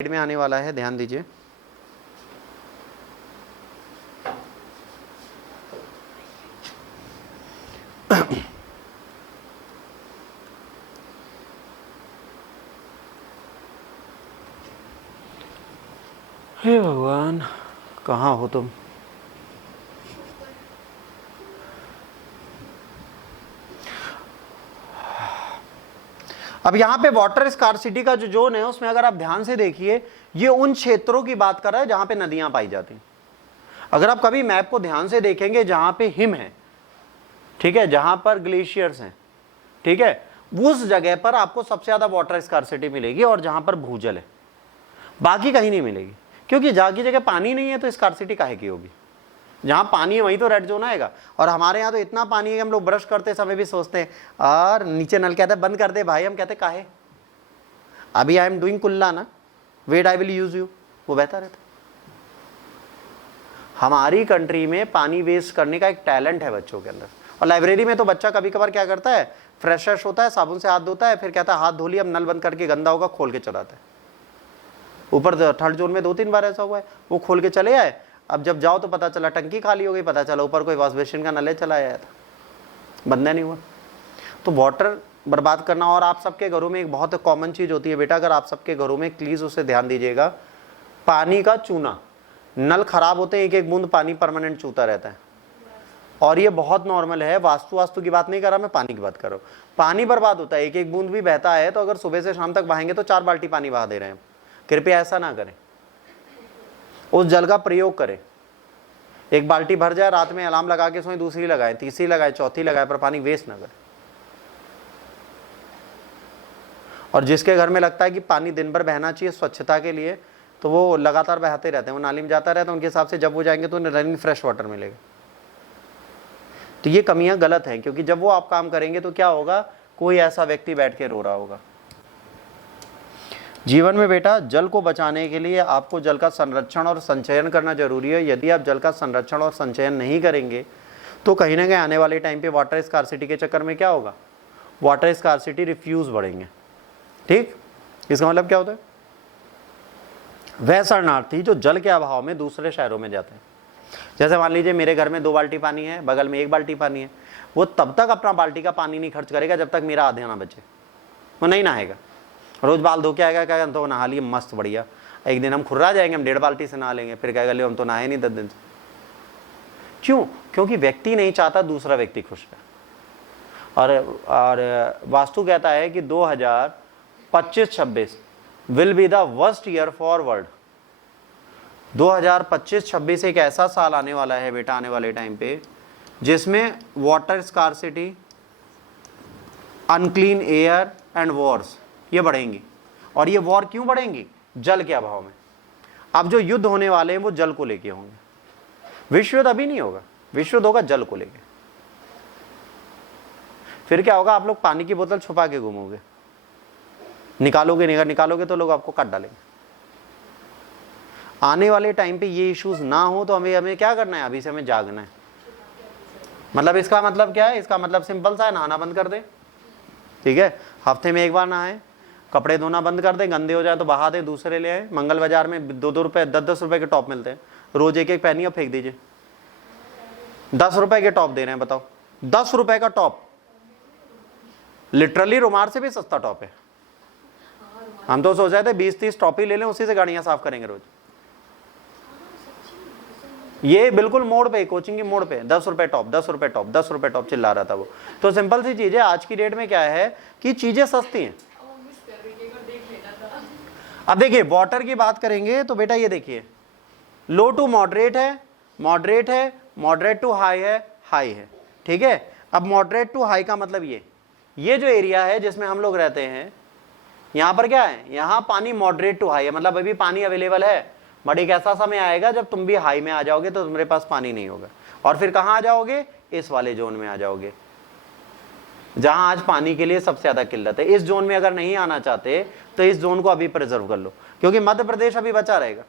में आने वाला है, ध्यान दीजिए। हे भगवान, कहाँ हो तुम? अब यहाँ पे वाटर स्कार्सिटी का जो जोन है उसमें अगर आप ध्यान से देखिए, ये उन क्षेत्रों की बात कर रहा है जहां पे नदियां पाई जाती हैं। अगर आप कभी मैप को ध्यान से देखेंगे, जहां पे हिम है, ठीक है, जहां पर ग्लेशियर्स हैं, ठीक है, उस जगह पर आपको सबसे ज्यादा वाटर स्कार्सिटी मिलेगी और जहां पर भूजल है, बाकी कहीं नहीं मिलेगी। क्योंकि जहां की जगह पानी नहीं है तो स्कार्सिटी काहे की होगी? जहां पानी है वहीं तो रेड जोन आएगा। और हमारे यहाँ तो इतना पानी है कि हम लोग ब्रश करते समय भी सोचते हैं और नीचे नल कहते हैं बंद कर दे भाई, हम कहते काहे? अभी आई एम डूइंग कुल्ला ना, wait I will use you, वो बहता रहता। हमारी कंट्री में पानी वेस्ट करने का एक टैलेंट है बच्चों के अंदर। और लाइब्रेरी में तो बच्चा कभी कभार क्या करता है, फ्रेश होता है, साबुन से हाथ धोता है, फिर कहता है हाथ धो लिया, अब नल बंद करके गंदा होगा, खोल के चलाता है। ऊपर थर्ड जोन में 2-3 बार ऐसा हुआ है, वो खोल के चले आए, अब जब जाओ तो पता चला टंकी खाली हो गई, पता चला ऊपर कोई वॉश बेसिन का नल चला आया था, बंद नहीं हुआ। तो वाटर बर्बाद करना, और आप सबके घरों में एक बहुत कॉमन चीज होती है बेटा, अगर आप सबके घरों में प्लीज उसे ध्यान दीजिएगा, पानी का चूना। नल खराब होते हैं, एक एक बूंद पानी परमानेंट चूता रहता है, और ये बहुत नॉर्मल है। वास्तु की बात नहीं कर रहा मैं, पानी की बात कर रहा हूँ। पानी बर्बाद होता है, एक एक बूंद भी बहता है, तो अगर सुबह से शाम तक बहाएंगे तो 4 बाल्टी पानी बहा दे रहे हैं। कृपया ऐसा ना करें, उस जल का प्रयोग करें। एक बाल्टी भर जाए, रात में अलार्म लगा के सोए, दूसरी लगाए, तीसरी लगाए, चौथी लगाए, पर पानी वेस्ट ना करें। और जिसके घर में लगता है कि पानी दिन भर बहना चाहिए स्वच्छता के लिए, तो वो लगातार बहाते रहते हैं, वो नाली में जाता रहता है, उनके हिसाब से जब वो जाएंगे तो उन्हें रनिंग फ्रेश वाटर मिलेगा। तो ये कमियां गलत हैं, क्योंकि जब वो आप काम करेंगे तो क्या होगा, कोई ऐसा व्यक्ति बैठ के रो रहा होगा। जीवन में बेटा जल को बचाने के लिए आपको जल का संरक्षण और संचयन करना जरूरी है। यदि आप जल का संरक्षण और संचयन नहीं करेंगे तो कहीं ना कहीं आने वाले टाइम पे वाटर स्कार्सिटी के चक्कर में क्या होगा, वाटर स्कार्सिटी रिफ्यूज बढ़ेंगे। ठीक, इसका मतलब क्या होता है, वह शरणार्थी जो जल के अभाव में दूसरे शहरों में जाते हैं। जैसे मान लीजिए मेरे घर में 2 बाल्टी पानी है, बगल में 1 बाल्टी पानी है, वो तब तक अपना बाल्टी का पानी नहीं खर्च करेगा जब तक मेरा आधा ना बचे। वो नहीं नहाएगा, रोज बाल धो के आएगा, कहेगा तो नहा लिए मस्त बढ़िया। एक दिन हम खुर्रा जाएंगे, हम 1.5 बाल्टी से नहा लेंगे, फिर कहेगा ले हम तो नहाए नहीं 10 दिन से। क्यों? क्योंकि व्यक्ति नहीं चाहता दूसरा व्यक्ति खुश रहे। और वास्तु कहता है कि 2025-26 will be the worst year for world. 2025-26 एक ऐसा साल आने वाला है बेटा, आने वाले टाइम पे, जिसमें water scarcity, unclean air and Wars ये बढ़ेंगी। और ये वॉर क्यों बढ़ेंगी? जल के अभाव में। अब जो युद्ध होने वाले हैं वो जल को लेके होंगे। विश्व युद्ध अभी नहीं होगा, विश्व युद्ध होगा जल को लेके। फिर क्या होगा, आप लोग पानी की बोतल छुपा के घूमोगे, निकालोगे नहीं, अगर निकालोगे तो लोग आपको काट डालेंगे। आने वाले टाइम पे ये इश्यूज ना हो तो हमें क्या करना है, अभी से हमें जागना है। मतलब इसका मतलब क्या है, इसका मतलब सिंपल सा है, नहाना बंद कर दे। ठीक है, हफ्ते में 1 बार नहाए, कपड़े धोना बंद कर दे, गंदे हो जाए तो बहा दे, दूसरे ले आए। मंगल बाजार में 2-2 रुपए 10-10 रुपए के टॉप मिलते हैं, रोज एक पहनिए और फेंक दीजिए। 10 रुपए के टॉप दे रहे हैं, बताओ, 10 रुपए का टॉप, लिटरली रुमाल से भी सस्ता टॉप है। हम तो सोच रहे थे 20-30 टॉप ही ले लें, उसी से गाड़ियां साफ करेंगे रोज। ये बिल्कुल मोड़ पे, कोचिंग की मोड़ पे 10 रुपए टॉप, 10 रुपए टॉप, 10 रुपए टॉप चिल्ला रहा था वो। तो सिंपल सी चीज है, आज की डेट में क्या है कि चीजें सस्ती हैं। अब देखिए वाटर की बात करेंगे तो बेटा ये देखिए, लो टू मॉडरेट है, मॉडरेट है, मॉडरेट टू हाई है, हाई है। ठीक है, अब मॉडरेट टू हाई का मतलब ये जो एरिया है जिसमें हम लोग रहते हैं, यहां पर क्या है, यहां पानी मॉडरेट टू हाई है, मतलब अभी पानी अवेलेबल है। बट एक ऐसा समय आएगा जब तुम भी हाई में आ जाओगे तो तुम्हारे पास पानी नहीं होगा, और फिर कहां आ जाओगे, इस वाले जोन में आ जाओगे, जहां आज पानी के लिए सबसे ज्यादा किल्लत है। इस जोन में अगर नहीं आना चाहते तो इस जोन को अभी प्रिजर्व कर लो, क्योंकि मध्य प्रदेश अभी बचा रहेगा।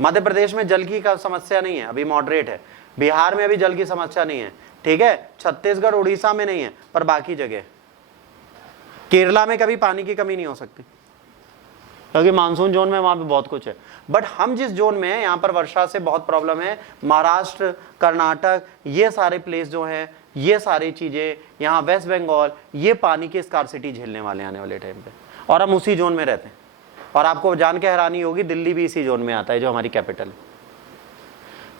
मध्य प्रदेश में जल की समस्या नहीं है, अभी मॉडरेट है। बिहार में अभी जल की समस्या नहीं है, ठीक है। छत्तीसगढ़ उड़ीसा में नहीं है, पर बाकी जगह, केरला में कभी पानी की कमी नहीं हो सकती। क्योंकि मानसून जोन में वहां पे बहुत कुछ है। बट हम जिस जोन में है यहाँ पर वर्षा से बहुत प्रॉब्लम है। महाराष्ट्र, कर्नाटक, ये सारे प्लेस जो हैं, ये सारी चीजें, यहाँ वेस्ट बंगाल, ये पानी की स्कार्सिटी झेलने वाले आने वाले टाइम पे, और हम उसी जोन में रहते हैं। और आपको जान के हैरानी होगी, दिल्ली भी इसी जोन में आता है जो हमारी कैपिटल है।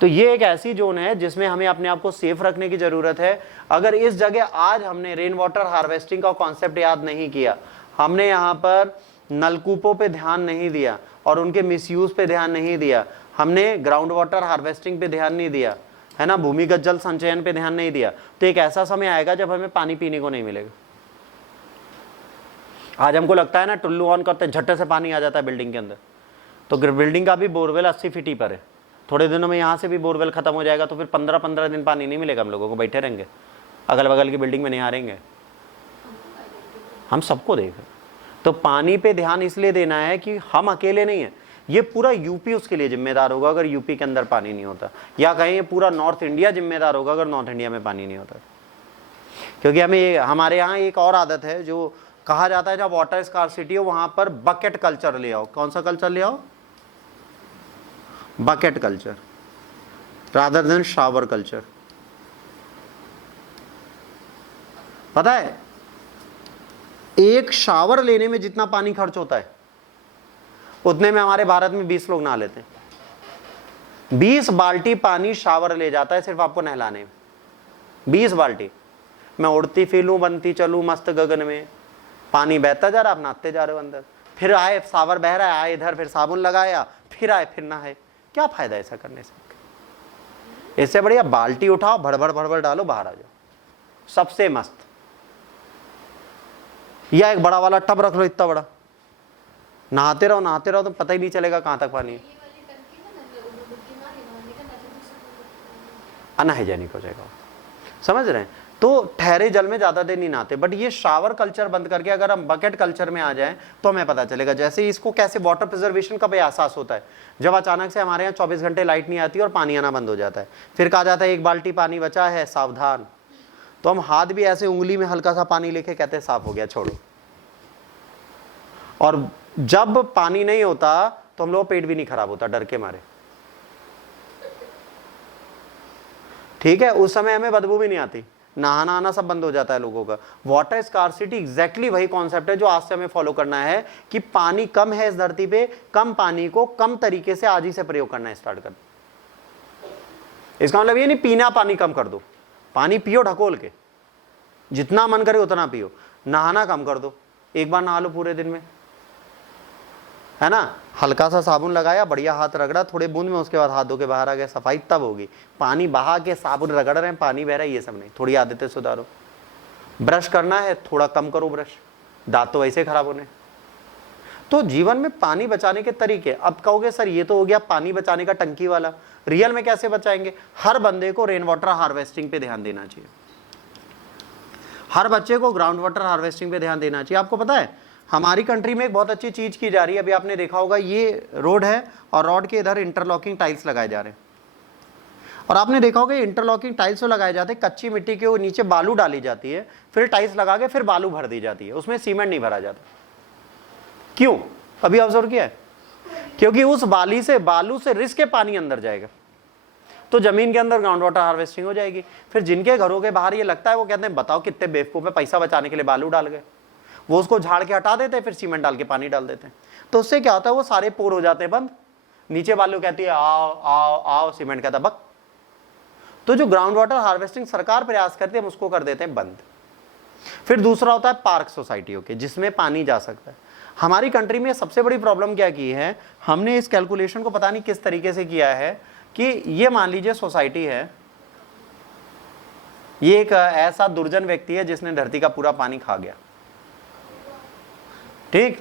तो ये एक ऐसी जोन है जिसमें हमें अपने आप को सेफ रखने की जरूरत है। अगर इस जगह आज हमने रेन वाटर हार्वेस्टिंग का कॉन्सेप्ट याद नहीं किया, हमने यहाँ पर नलकूपों पे ध्यान नहीं दिया और उनके मिसयूज पे ध्यान नहीं दिया, हमने ग्राउंड वाटर हार्वेस्टिंग पे ध्यान नहीं दिया, है ना, भूमिगत जल संचयन पे ध्यान नहीं दिया, तो एक ऐसा समय आएगा जब हमें पानी पीने को नहीं मिलेगा। आज हमको लगता है ना, टुल्लू ऑन करते झट्टे से पानी आ जाता है बिल्डिंग के अंदर, तो बिल्डिंग का भी बोरवेल 80 फीट ही पर है। थोड़े दिनों में यहाँ से भी बोरवेल खत्म हो जाएगा, तो फिर 15-15 दिन पानी नहीं मिलेगा हम लोगों को, बैठे रहेंगे अगल बगल की बिल्डिंग में नहीं आ रहेंगे, हम सबको देख। तो पानी पे ध्यान इसलिए देना है कि हम अकेले नहीं है, ये पूरा यूपी उसके लिए जिम्मेदार होगा अगर यूपी के अंदर पानी नहीं होता, या कहें ये पूरा नॉर्थ इंडिया जिम्मेदार होगा अगर नॉर्थ इंडिया में पानी नहीं होता। क्योंकि हमारे यहाँ एक और आदत है जो कहा जाता है, जब वाटर स्कार्सिटी हो वहां पर बकेट कल्चर ले आओ। कौन सा कल्चर ले आओ? Bucket culture rather than shower culture. पता है एक शावर लेने में जितना पानी खर्च होता है उतने में हमारे भारत में 20 लोग नहा लेते हैं। 20 बाल्टी पानी शावर ले जाता है सिर्फ आपको नहलाने में, 20 बाल्टी। मैं उड़ती फीलूं बनती चलूं मस्त गगन में, पानी बहता जा रहा, आप नहाते जा रहे हो अंदर, फिर आए शावर बह रहा है, आए इधर, फिर साबुन लगाया, फिर आए, फिर नहाए। क्या फायदा ऐसा करने से? इससे बढ़िया बाल्टी उठाओ, भड़बड़ भड़बड़ डालो, बाहर आ जाओ, सबसे मस्त। या एक बड़ा वाला टब रख लो, इतना बड़ा, नहाते रहो तो पता ही नहीं चलेगा कहां तक पानी है। अनहाइजेनिक हो जाएगा, समझ रहे हैं? तो ठहरे जल में ज्यादा देर नहीं नहाते। बट ये शावर कल्चर बंद करके अगर हम बकेट कल्चर में आ जाएं तो हमें पता चलेगा। जैसे इसको कैसे वाटर प्रिजर्वेशन का भी एहसास होता है, जब अचानक से हमारे यहाँ 24 घंटे लाइट नहीं आती और पानी आना बंद हो जाता है, फिर कहा जाता है 1 बाल्टी पानी बचा है, सावधान। तो हम हाथ भी ऐसे उंगली में हल्का सा पानी लेके कहते हैं साफ हो गया, छोड़ो। और जब पानी नहीं होता तो हम लोग पेट भी नहीं खराब होता डर के मारे, ठीक है? उस समय हमें बदबू भी नहीं आती, नहाना आना सब बंद हो जाता है लोगों का। वाटर स्कार्सिटी एग्जैक्टली वही कॉन्सेप्ट है जो आज से हमें फॉलो करना है कि पानी कम है इस धरती पे, कम पानी को कम तरीके से आज ही से प्रयोग करना स्टार्ट कर। इसका मतलब ये नहीं पीना पानी कम कर दो, पानी पियो ढकोल के, जितना मन करे उतना पियो। नहाना कम कर दो, 1 बार नहा लो पूरे दिन में, है ना, हल्का सा साबुन लगाया, बढ़िया हाथ रगड़ा, थोड़े बूंद में, उसके बाद हाथ धो के बाहर आ गए, सफाई तब होगी। पानी बहा के साबुन रगड़ रहे हैं, पानी बह रहा है, ये सब नहीं। थोड़ी आदतें सुधारो। ब्रश करना है थोड़ा कम करो ब्रश, दांत तो वैसे खराब होने। तो जीवन में पानी बचाने के तरीके। अब कहोगे सर ये तो हो गया पानी बचाने का टंकी वाला, रियल में कैसे बचाएंगे? हर बंदे को रेन वाटर हार्वेस्टिंग पे ध्यान देना चाहिए, हर बच्चे को ग्राउंड वाटर हार्वेस्टिंग पे ध्यान देना चाहिए। आपको पता है हमारी कंट्री में एक बहुत अच्छी चीज की जा रही है, अभी आपने देखा होगा, ये रोड है और रोड के इधर इंटरलॉकिंग टाइल्स लगाए जा रहे हैं। और आपने देखा होगा इंटरलॉकिंग टाइल्स तो लगाए जाते हैं, कच्ची मिट्टी के नीचे बालू डाली जाती है, फिर टाइल्स लगा के फिर बालू भर दी जाती है, उसमें सीमेंट नहीं भरा जाता। क्यों? अभी ऑब्जर्व किया है? क्योंकि उस बालू से रिस के पानी अंदर जाएगा, तो जमीन के अंदर ग्राउंड वाटर हार्वेस्टिंग हो जाएगी। फिर जिनके घरों के बाहर ये लगता है वो कहते हैं बताओ कितने बेवकूफ है, पैसा बचाने के लिए बालू डाल गए, वो उसको झाड़ के हटा देते हैं, फिर सीमेंट डाल के पानी डाल देते हैं। तो उससे क्या होता है, वो सारे पोर हो जाते हैं बंद, नीचे बालू कहती है आओ आओ आओ, सीमेंट कहता बक। तो जो ग्राउंड वाटर हार्वेस्टिंग सरकार प्रयास करती है हम उसको कर देते हैं बंद। फिर दूसरा होता है पार्क सोसाइटियों के, जिसमें पानी जा सकता है। हमारी कंट्री में सबसे बड़ी प्रॉब्लम क्या की है, हमने इस कैलकुलेशन को पता नहीं किस तरीके से किया है कि ये मान लीजिए सोसाइटी है, ये एक ऐसा दुर्जन व्यक्ति है जिसने धरती का पूरा पानी खा गया, ठीक।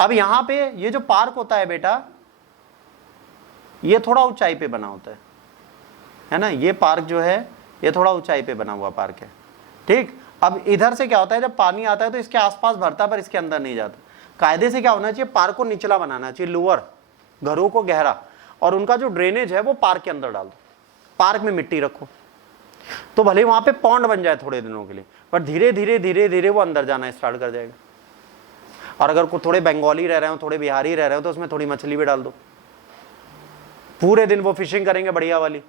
अब यहां पे ये जो पार्क होता है बेटा, ये थोड़ा ऊंचाई पे बना होता है ना, ये पार्क जो है ये थोड़ा ऊंचाई पे बना हुआ पार्क है, ठीक। अब इधर से क्या होता है, जब पानी आता है तो इसके आसपास भरता है पर इसके अंदर नहीं जाता। कायदे से क्या होना चाहिए, पार्क को निचला बनाना चाहिए, लोअर, घरों को गहरा, और उनका जो ड्रेनेज है वो पार्क के अंदर डाल दो, पार्क में मिट्टी रखो, तो भले वहां पे पॉन्ड बन जाए थोड़े दिनों के लिए, पर धीरे धीरे धीरे धीरे वो अंदर जाना स्टार्ट कर जाएगा। और अगर कोई थोड़े बंगाली रह रहे हो, थोड़े बिहारी रह रहे हो, तो उसमें थोड़ी मछली भी डाल दो, पूरे दिन वो फिशिंग करेंगे बढ़िया वाली,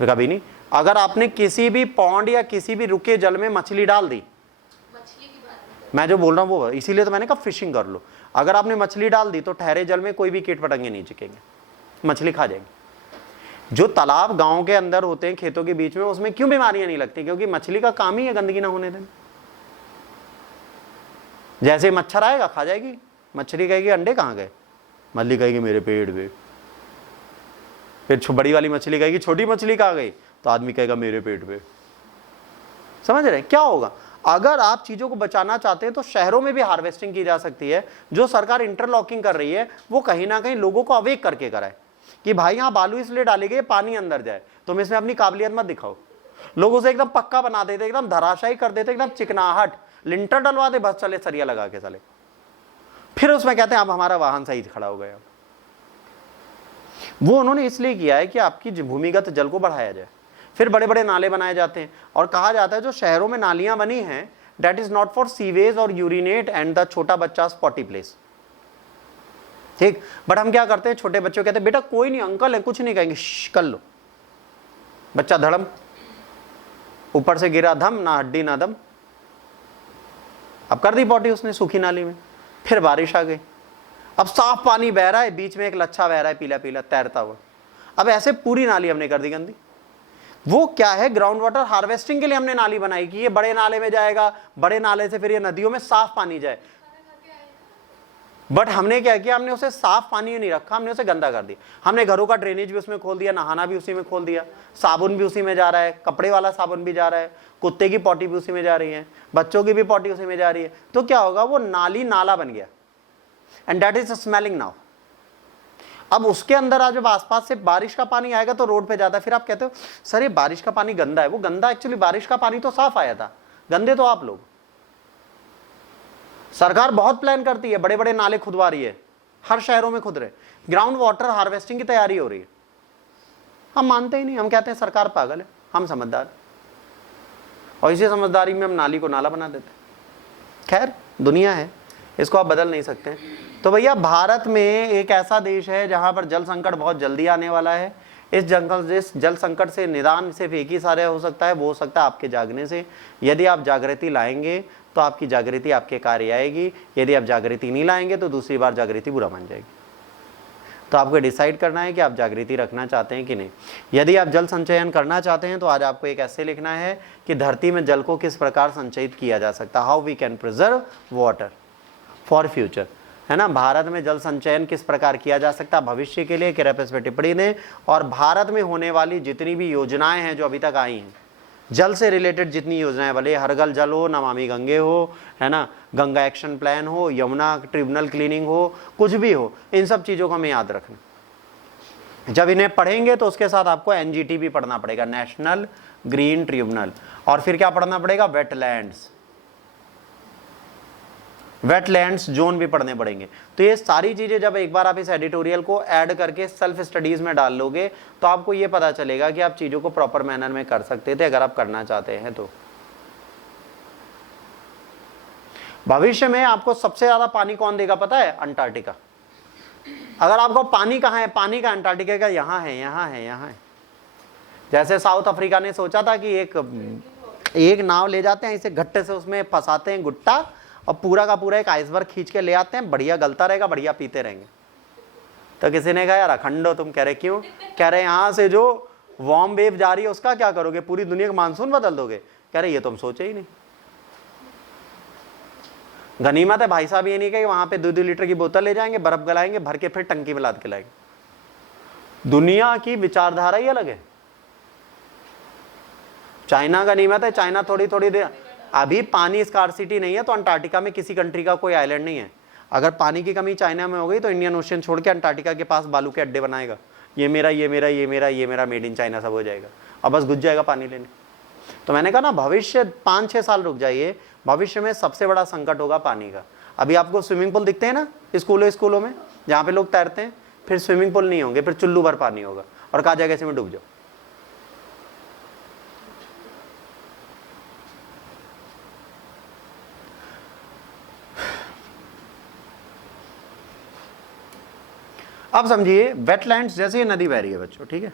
कभी नहीं। अगर आपने किसी भी पॉन्ड या किसी भी रुके जल में मछली डाल दी, मैं जो बोल रहा हूँ वो, इसीलिए तो मैंने कहा फिशिंग कर लो। अगर आपने मछली डाल दी तो ठहरे जल में कोई भी कीट पतंगे नहीं चिकेंगे, मछली खा जाएंगे। जो तालाब गांव के अंदर होते हैं, खेतों के बीच में, उसमें क्यों बीमारियां नहीं लगती? क्योंकि मछली का काम ही है गंदगी ना होने देना। जैसे मच्छर आएगा खा जाएगी, मछली कहेगी अंडे कहाँ गए, मछली कहेगी मेरे पेट पे, फिर बड़ी वाली मछली कहेगी छोटी मछली कहाँ गई, तो आदमी कहेगा मेरे पेट पे। समझ रहे हैं क्या होगा? अगर आप चीजों को बचाना चाहते हैं तो शहरों में भी हार्वेस्टिंग की जा सकती है। जो सरकार इंटरलॉकिंग कर रही है वो कहीं ना कहीं लोगों को अवेक करके कराए कि भाई यहाँ बालू इसलिए डाली गई पानी अंदर जाए, तुम इसमें अपनी काबिलियत मत दिखाओ। लोग उसे एकदम पक्का बना देते, एकदम धराशायी कर देते, एकदम चिकनाहट, लिंटर डलवा दे बस, चले सरिया लगा के चले, फिर उसमें कहते हैं अब हमारा वाहन सही खड़ा हो गया। वो उन्होंने इसलिए किया है कि आपकी भूमिगत जल को बढ़ाया जाए। फिर बड़े बड़े नाले बनाए जाते हैं और कहा जाता है जो शहरों में नालियां बनी हैं that is not for sewage और यूरिनेट एंड द छोटा बच्चा स्पॉटी प्लेस, ठीक। बट हम क्या करते हैं, छोटे बच्चों को कहते हैं बेटा कोई नहीं, अंकल है, कुछ नहीं कहेंगे, कर लो। बच्चा धड़म, ऊपर से गिरा धम, ना हड्डी ना दम, अब कर दी पॉटी उसने सूखी नाली में। फिर बारिश आ गई, अब साफ पानी बह रहा है, बीच में एक लच्छा बह रहा है पीला पीला तैरता हुआ। अब ऐसे पूरी नाली हमने कर दी गंदी। वो क्या है, ग्राउंड वाटर हार्वेस्टिंग के लिए हमने नाली बनाई कि ये बड़े नाले में जाएगा, बड़े नाले से फिर ये नदियों में साफ पानी जाए। बट हमने क्या किया, हमने उसे साफ पानी नहीं रखा, हमने उसे गंदा कर दिया। हमने घरों का ड्रेनेज भी उसमें खोल दिया, नहाना भी उसी में खोल दिया, साबुन भी उसी में जा रहा है, कपड़े वाला साबुन भी जा रहा है, कुत्ते की पॉटी भी उसी में जा रही है, बच्चों की भी पॉटी उसी में जा रही है। तो क्या होगा, वो नाली नाला बन गया and that is smelling now. अब उसके अंदर आज जब आसपास से बारिश का पानी आएगा तो रोड पे जाता है, फिर आप कहते हो सर ये बारिश का पानी गंदा है। वो गंदा एक्चुअली बारिश का पानी तो साफ आया था, गंदे तो आप लोग। सरकार बहुत प्लान करती है, बड़े बड़े नाले खुदवा रही है, हर शहरों में खुद रहे, ग्राउंड वाटर हार्वेस्टिंग की तैयारी हो रही है। हम मानते ही नहीं, हम कहते हैं सरकार पागल है, हम समझदार, और इसी समझदारी में हम नाली को नाला बना देते। खैर दुनिया है, इसको आप बदल नहीं सकते। तो भैया भारत में एक ऐसा देश है जहां पर जल संकट बहुत जल्दी आने वाला है। इस जल संकट से निदान सिर्फ एक ही सारे हो सकता है, वो हो सकता है आपके जागने से। यदि आप जागृति लाएंगे तो आपकी जागृति आपके कार्य आएगी, यदि आप जागृति नहीं लाएंगे तो दूसरी बार जागृति बुरा मान जाएगी। तो आपको डिसाइड करना है कि आप जागृति रखना चाहते हैं कि नहीं। यदि आप जल संचयन करना चाहते हैं तो आज आपको एक ऐसे लिखना है कि धरती में जल को किस प्रकार संचयित किया जा सकता है, how we can preserve water for future, है ना। भारत में जल संचयन किस प्रकार किया जा सकता है भविष्य के लिए, कृपया इस पर टिप्पणी दें। और भारत में होने वाली जितनी भी योजनाएं हैं जो अभी तक आई हैं, जल से रिलेटेड जितनी योजनाएं, भले हर घर जल हो, नमामि गंगे हो, है ना, गंगा एक्शन प्लान हो, यमुना ट्रिब्यूनल क्लीनिंग हो, कुछ भी हो, इन सब चीज़ों को हमें याद रखना। जब इन्हें पढ़ेंगे तो उसके साथ आपको एनजीटी भी पढ़ना पड़ेगा, नेशनल ग्रीन ट्रिब्यूनल। और फिर क्या पढ़ना पड़ेगा, वेटलैंड्स जोन भी पढ़ने पड़ेंगे। तो ये सारी चीज़ें जब एक बार आप इस एडिटोरियल को ऐड करके सेल्फ स्टडीज़ में डाल लोगे तो आपको ये पता चलेगा कि आप चीज़ों को प्रॉपर मैनर में कर सकते थे, अगर आप करना चाहते हैं तो। भविष्य में आपको सबसे ज़्यादा पानी कौन देगा पता है, अंटार्कटिका। अगर आपको पानी कहाँ है, पानी का अंटार्कटिका का यहाँ है, यहाँ है, यहाँ है। जैसे साउथ अफ्रीका ने सोचा था कि एक नाव ले जाते हैं, इसे घट्टे से उसमें फंसाते हैं गुट्टा, और पूरा का पूरा एक आइसबर्ग खींच के ले आते हैं, बढ़िया गलता रहेगा, बढ़िया पीते रहेंगे। तो किसी ने कहा यार अखंडो, तुम कह रहे क्यों, कह रहे यहाँ से जो वार्म वेव जा रही है उसका क्या करोगे, पूरी दुनिया का मानसून बदल दोगे। कह रहे ये तुम सोचे ही नहीं। गनीमत है भाई साहब ये नहीं कि वहां पे 2-2 लीटर की बोतल ले जाएंगे, बर्फ गलाएंगे, भर के फिर टंकी में लाद के लाएंगे। दुनिया की विचारधारा ही अलग है। चाइना गनीमत है, चाइना थोड़ी थोड़ी देर, अभी पानी स्कार्सिटी नहीं है तो अंटार्कटिका में किसी कंट्री का कोई आइलैंड नहीं है। अगर पानी की कमी चाइना में हो गई तो इंडियन ओशियन छोड़ के अंटार्कटिका के पास बालू के अड्डे बनाएगा, ये मेरा, ये मेरा, ये मेरा, ये मेरा, मेड इन चाइना सब हो जाएगा, और बस घुस जाएगा पानी लेने। तो मैंने कहा ना, भविष्य 5-6 साल रुक जाइए, भविष्य में सबसे बड़ा संकट होगा पानी का। अभी आपको स्विमिंग पूल दिखते हैं ना स्कूलों में जहाँ पे लोग तैरते हैं, फिर स्विमिंग पूल नहीं होंगे, फिर चुल्लू भर पानी होगा और कहा जाएगा इसमें डूब जाओ। अब समझिए वेटलैंड्स, जैसे ये नदी बह रही है बच्चों, ठीक है,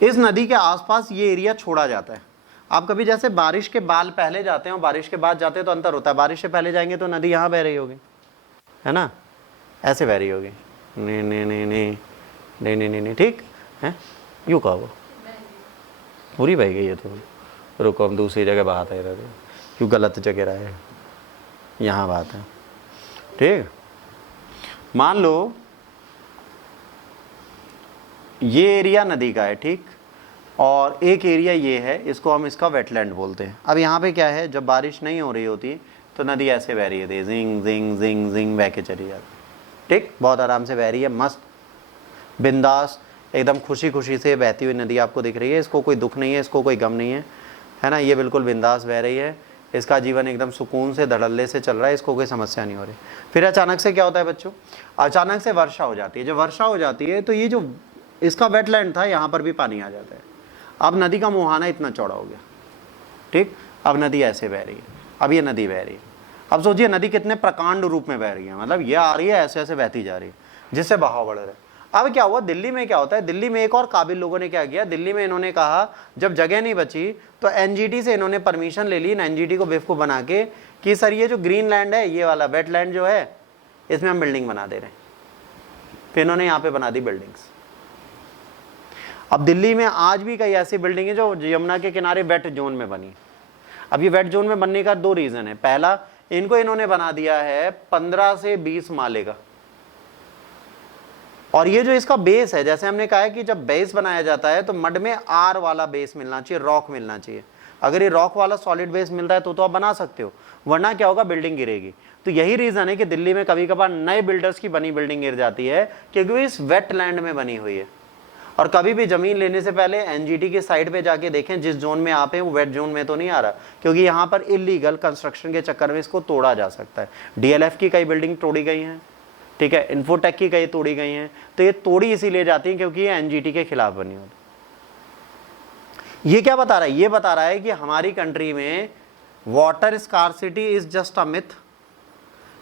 इस नदी के आसपास ये एरिया छोड़ा जाता है। आप कभी जैसे बारिश के बाल पहले जाते हैं और बारिश के बाद जाते हैं तो अंतर होता है। बारिश से पहले जाएंगे तो नदी यहाँ बह रही होगी, है ना, ऐसे बह रही होगी, नहीं नहीं नहीं नहीं नहीं नहीं नहीं नहीं, ठीक है, यूँ कहो वो पूरी बह गई है तो रुको हम दूसरी जगह बात है, क्यों गलत जगह रहा है, यहाँ बात है, ठीक। मान लो ये एरिया नदी का है, ठीक, और एक एरिया ये है, इसको हम इसका वेटलैंड बोलते हैं। अब यहाँ पे क्या है, जब बारिश नहीं हो रही होती तो नदी ऐसे बह रही है, जिंग जिंग जिंग जिंग बह के चली जाती, ठीक, बहुत आराम से बह रही है, मस्त बिंदास एकदम खुशी खुशी से बहती हुई नदी आपको दिख रही है। इसको कोई दुख नहीं है, इसको कोई गम नहीं है ना, ये बिल्कुल बिंदास बह रही है, इसका जीवन एकदम सुकून से धड़ल्ले से चल रहा है, इसको कोई समस्या नहीं हो रही। फिर अचानक से क्या होता है बच्चों, अचानक से वर्षा हो जाती है। जब वर्षा हो जाती है तो ये जो इसका वेटलैंड था यहाँ पर भी पानी आ जाता है। अब नदी का मुहाना इतना चौड़ा हो गया, ठीक, अब नदी ऐसे बह रही है, अब ये नदी बह रही है। अब सोचिए नदी कितने प्रकांड रूप में बह रही है, मतलब ये आ रही है ऐसे ऐसे बहती जा रही है, जिससे बहाव बढ़ रहा है। अब क्या हुआ, दिल्ली में क्या होता है, दिल्ली में एक और काबिल लोगों ने क्या किया, दिल्ली में इन्होंने कहा जब जगह नहीं बची तो एनजीटी से इन्होंने परमिशन ले ली, एनजीटी को बेवकूफ़ बना के, कि सर ये जो ग्रीन लैंड है, ये वाला वेटलैंड जो है, इसमें हम बिल्डिंग बना दे रहे हैं। फिर इन्होंने यहाँ पे बना दी बिल्डिंग्स। अब दिल्ली में आज भी कई ऐसी बिल्डिंग है जो यमुना के किनारे वेट जोन में बनी। अब ये वेट जोन में बनने का दो रीज़न है। पहला, इनको इन्होंने बना दिया है 15 से 20 माले का, और ये जो इसका बेस है, जैसे हमने कहा है कि जब बेस बनाया जाता है तो मड में आर वाला बेस मिलना चाहिए, रॉक मिलना चाहिए। अगर ये रॉक वाला सॉलिड बेस मिलता है तो आप बना सकते हो, वरना क्या होगा, बिल्डिंग गिरेगी। तो यही रीज़न है कि दिल्ली में कभी कभार नए बिल्डर्स की बनी बिल्डिंग गिर जाती है, क्योंकि इस वेटलैंड में बनी हुई है। और कभी भी ज़मीन लेने से पहले एनजीटी की साइड पे जाके देखें जिस जोन में आप हैं वो वेट जोन में तो नहीं आ रहा, क्योंकि यहाँ पर इलीगल कंस्ट्रक्शन के चक्कर में इसको तोड़ा जा सकता है। डीएलएफ की कई बिल्डिंग तोड़ी गई हैं, ठीक है, इन्फोटेक की कई तोड़ी गई हैं, तो ये तोड़ी इसीलिए जाती हैं क्योंकि ये एनजीटी के खिलाफ बनी होती। ये क्या बता रहा है, ये बता रहा है कि हमारी कंट्री में water scarcity is just a myth,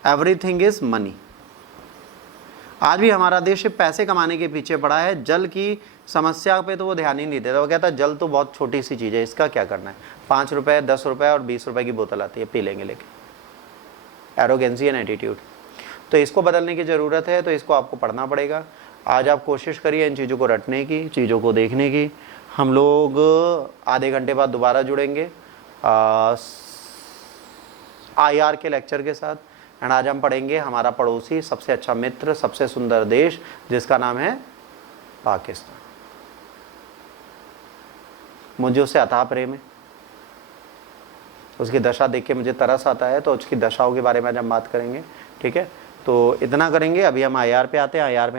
everything is money. आज भी हमारा देश पैसे कमाने के पीछे पड़ा है, जल की समस्या पे तो वो ध्यान ही नहीं देता। वो कहता है जल तो बहुत छोटी सी चीज़ है, इसका क्या करना है, 5 रुपये 10 रुपये और 20 रुपये की बोतल आती है, पी लेंगे लेके। एरोगेंसी एंड एटीट्यूड, तो इसको बदलने की ज़रूरत है, तो इसको आपको पढ़ना पड़ेगा। आज आप कोशिश करिए इन चीज़ों को रटने की, चीज़ों को देखने की। हम लोग आधे घंटे बाद दोबारा जुड़ेंगे IR के लेक्चर के साथ, एंड आज हम पढ़ेंगे हमारा पड़ोसी, सबसे अच्छा मित्र, सबसे सुंदर देश, जिसका नाम है पाकिस्तान। मुझे उससे अथाह प्रेम है, उसकी दशा देख के मुझे तरस आता है, तो उसकी दशाओं के बारे में आज हम बात करेंगे, ठीक है। तो इतना करेंगे। अभी हम IR पे आते हैं। IR में